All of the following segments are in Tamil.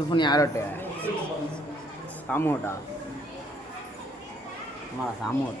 ದುಫುನ್ ಯಾರೊಟ್ಟೆ ಸಾಮೂಟ ಮಾ ಸಾಮೂಟ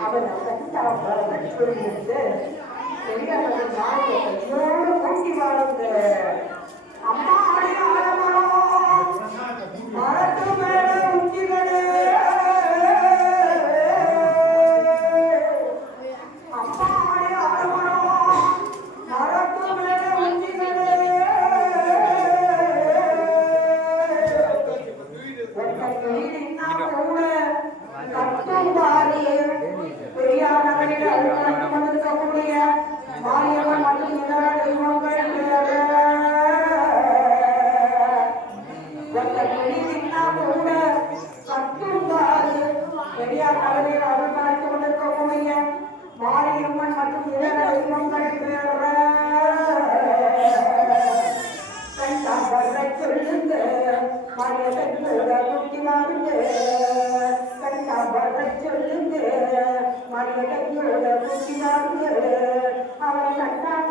அவன் நம்ம தான் பறந்து கொண்டிருந்து பெரியார் நாயை கையோடு அருகில் அருள். பார்த்து கொண்டிருக்கவும் ஐயா வாரியம்மன் மற்றும் இதர தெய்வங்கள் அவன் கண்ணாக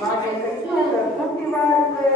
வாட்டை கட்டி அந்த குட்டி வாழ்க்கை